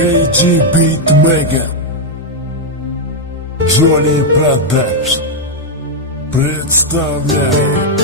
KG Beatmaker, Johnny Production представляет.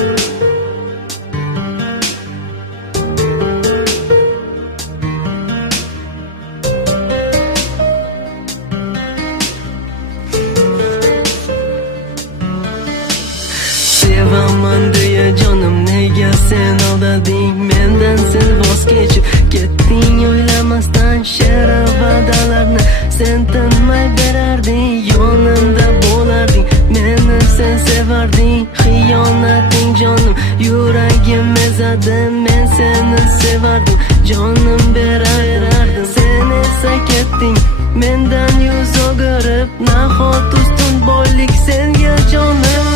Sevaman deya jonim, nega sen aldading mendan, sen voz kechib ketding o'ylamasdan. Sharaf va'dalarni sen tinmay berarding, yonimda bo'larding, meni sen sevarding. Xiyonating jonim, yuragim ezadi, men seni sevardim, jonim berardim. Sen esa ketding mendan yuz o'girib, nahot ustun boylik senga jonim.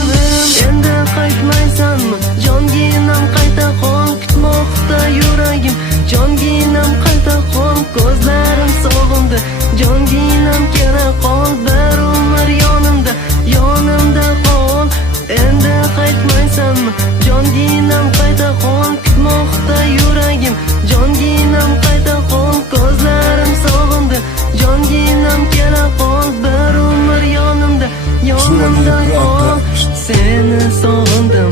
Endi qaytmaysanmi jonginam, qayta qol kutmoqda yuragim, jonginam qayta qol, ko'zlarim sog'indi, jonginam kela qol, bir umr yonimda, yonimda qol. Endi qaytmaysanmi jonginam, qayta qol kutmoqda yuragim, jonginam qayta qol, ko'zlarim sog'indi, jonginam kela qol, bir umr yonimda, yonimda qol. Seni sog'indim,